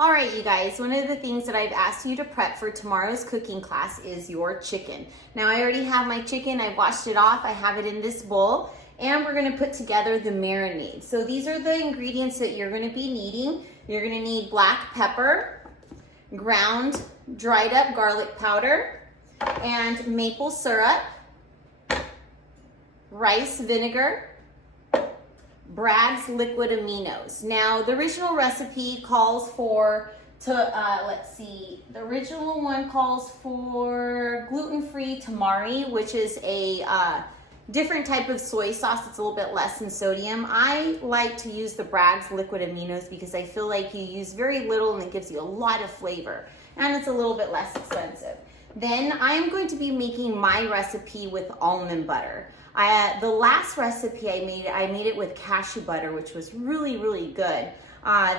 All right, you guys, one of the things that I've asked you to prep for tomorrow's cooking class is your chicken. Now, I already have my chicken. I washed it off. I have it in this bowl, and we're gonna put together the marinade. So these are the ingredients that you're gonna be needing. You're gonna need black pepper, ground dried up garlic powder, and maple syrup, rice vinegar, Bragg's liquid aminos. Now, the original recipe calls for, the original one calls for gluten-free tamari, which is a different type of soy sauce. It's a little bit less in sodium. I like to use the Bragg's liquid aminos because I feel like you use very little and it gives you a lot of flavor, and it's a little bit less expensive. Then I am going to be making my recipe with almond butter. The last recipe I made it with cashew butter, which was really, really good.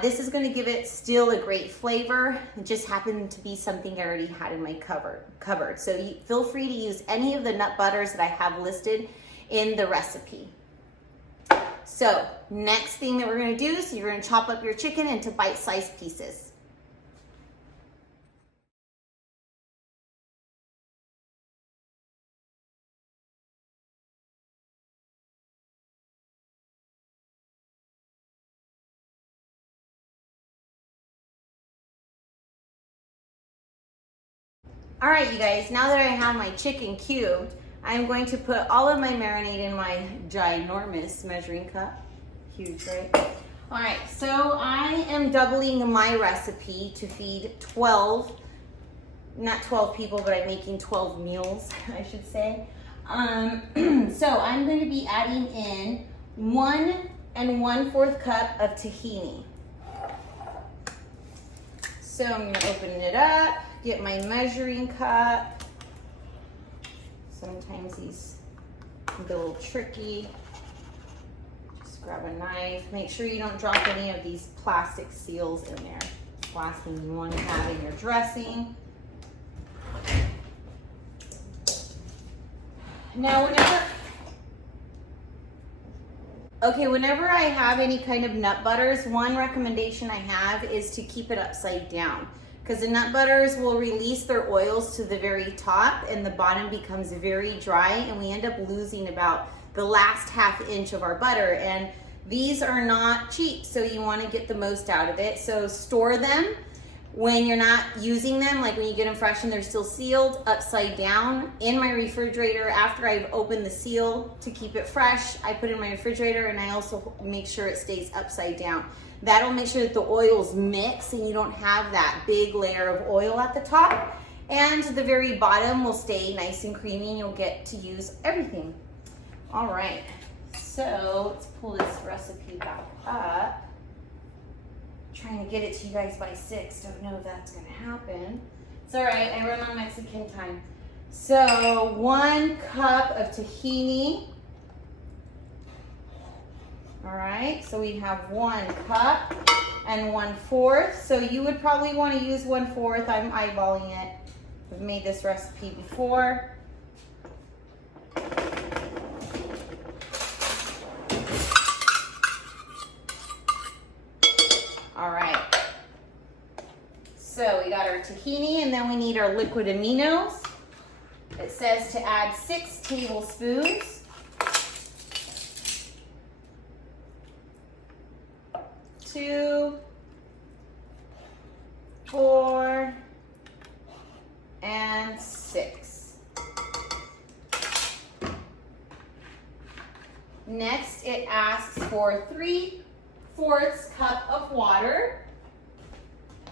This is going to give it still a great flavor. It just happened to be something I already had in my cupboard. So feel free to use any of the nut butters that I have listed in the recipe. So next thing that we're going to do is you're going to chop up your chicken into bite-sized pieces. All right, you guys, now that I have my chicken cubed, I'm going to put all of my marinade in my ginormous measuring cup. Huge, right? All right, so I am doubling my recipe to feed 12, not 12 people, but I'm making 12 meals, I should say. So I'm going to be adding in 1 1/4 cup of tahini. So I'm gonna open it up, get my measuring cup. Sometimes these can be a little tricky. Just grab a knife. Make sure you don't drop any of these plastic seals in there. Last thing you want to have in your dressing. Now, whenever I have any kind of nut butters, one recommendation I have is to keep it upside down, because the nut butters will release their oils to the very top and the bottom becomes very dry, and we end up losing about the last ½ inch of our butter. And these are not cheap, so you want to get the most out of it. So store them when you're not using them, like when you get them fresh and they're still sealed, upside down in my refrigerator. After I've opened the seal to keep it fresh, I put it in my refrigerator, and I also make sure it stays upside down. That'll make sure that the oils mix and you don't have that big layer of oil at the top, and the very bottom will stay nice and creamy and you'll get to use everything. All right, so let's pull this recipe back up. Trying to get it to you guys by 6. Don't know if that's gonna happen. It's all right, I run on Mexican time. So 1 cup of tahini. All right, so we have 1 cup and 1/4. So you would probably want to use 1/4. I'm eyeballing it. I've made this recipe before. All right, so we got our tahini, and then we need our liquid aminos. It says to add 6 tablespoons. 2, 4, and 6. Next, it asks for 3/4 cup of water.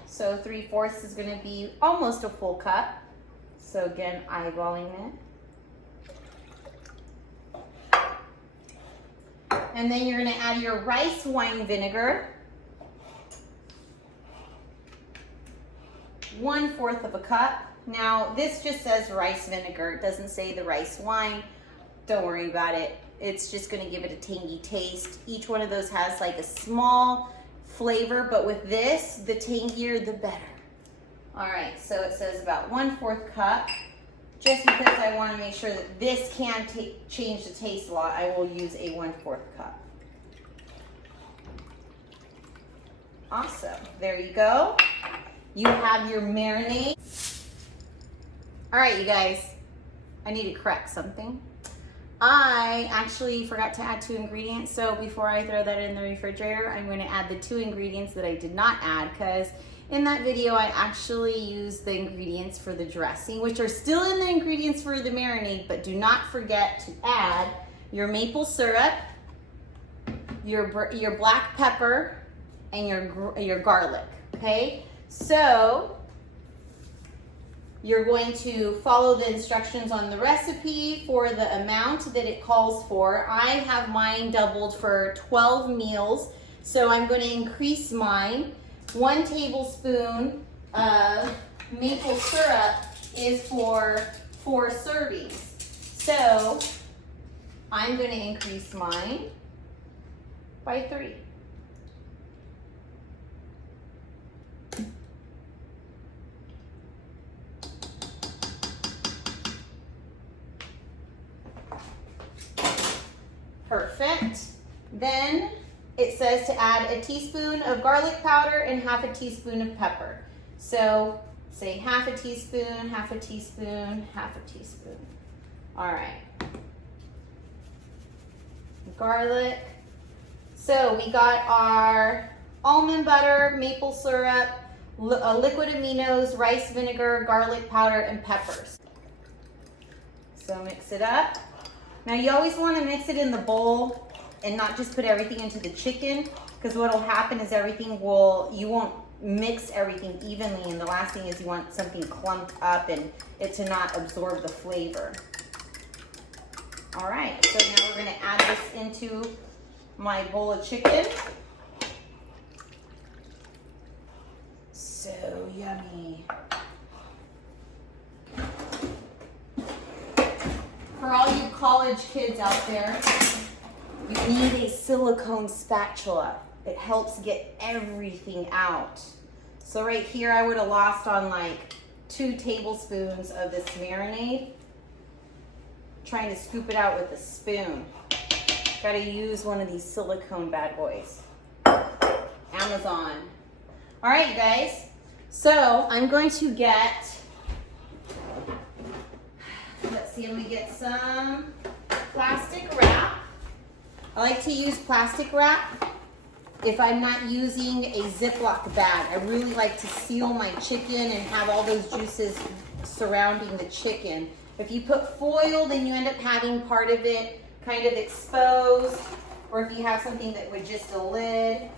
So 3/4 is going to be almost a full cup. So again, eyeballing it. And then you're going to add your rice wine vinegar. 1/4 of a cup. Now this just says rice vinegar. It doesn't say the rice wine. Don't worry about it. It's just going to give it a tangy taste. Each one of those has like a small flavor, but with this, the tangier, the better. All right, so it says about 1/4 cup. Just because I want to make sure that this can change the taste a lot, I will use a 1/4 cup. Awesome, there you go. You have your marinade. All right, you guys, I need to correct something. I actually forgot to add 2 ingredients, so before I throw that in the refrigerator, I'm going to add the 2 ingredients that I did not add, because in that video I actually used the ingredients for the dressing, which are still in the ingredients for the marinade, but do not forget to add your maple syrup, your black pepper, and your garlic, okay? So you're going to follow the instructions on the recipe for the amount that it calls for. I have mine doubled for 12 meals, so I'm going to increase mine. 1 tablespoon of maple syrup is for 4 servings. So I'm going to increase mine by 3. Perfect. Then it says to add a teaspoon of garlic powder and half a teaspoon of pepper. So say half a teaspoon, half a teaspoon, half a teaspoon. All right. Garlic. So we got our almond butter, maple syrup, liquid aminos, rice vinegar, garlic powder, and peppers. So mix it up. Now you always want to mix it in the bowl and not just put everything into the chicken, because what will happen is you won't mix everything evenly, and the last thing is you want something clumped up and it to not absorb the flavor. All right, so now we're going to add this into my bowl of chicken. So yummy. For all you college kids out there, you need a silicone spatula. It helps get everything out. So right here, I would have lost on like 2 tablespoons of this marinade. Trying to scoop it out with a spoon. Gotta use one of these silicone bad boys. Amazon. All right, you guys. So I'm going to get, let's see, I'm gonna get some plastic wrap. I like to use plastic wrap if I'm not using a Ziploc bag. I really like to seal my chicken and have all those juices surrounding the chicken. If you put foil, then you end up having part of it kind of exposed, or if you have something that with just a lid.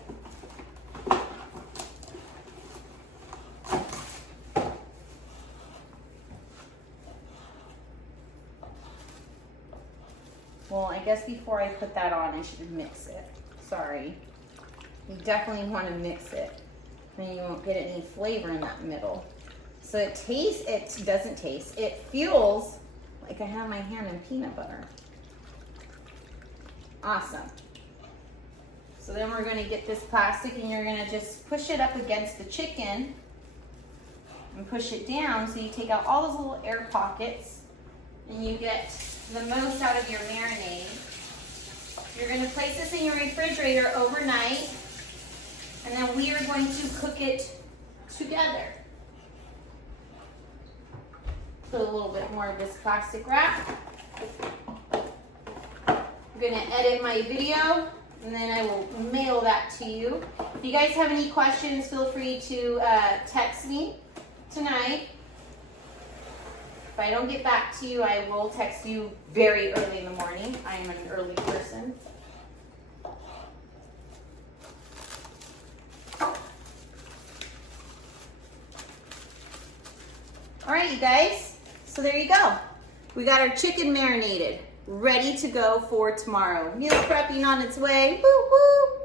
Well, I guess before I put that on, I should mix it. Sorry. You definitely want to mix it. Then you won't get any flavor in that middle. So it feels like I have my hand in peanut butter. Awesome. So then we're going to get this plastic and you're going to just push it up against the chicken and push it down so you take out all those little air pockets and you get the most out of your marinade. You're going to place this in your refrigerator overnight, and then we are going to cook it together. Put a little bit more of this plastic wrap. I'm going to edit my video, and then I will mail that to you. If you guys have any questions, feel free to text me tonight. If I don't get back to you, I will text you very early in the morning. I am an early person. All right, you guys. So there you go. We got our chicken marinated, ready to go for tomorrow. Meal prepping on its way. Woo woo.